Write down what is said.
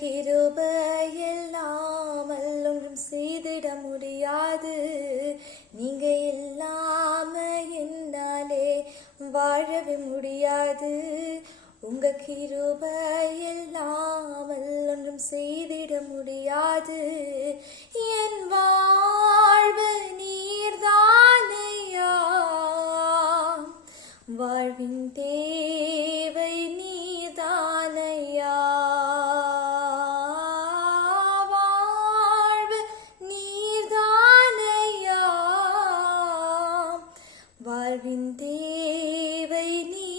கிருபை இல்லாமல் ஒன்றும் செய்திட முடியாது. நீங்க இல்லாம என்னாலே வாழவே முடியாது. உங்க கிருபை இல்லாமல் ஒன்றும் செய்திட முடியாது. என் வாழ்வு நீர்தானையா, வாழ்வின் தேவை நீதானையா. வாழ்வு நீர்தானையா, வாழ்வின் தேவை நீ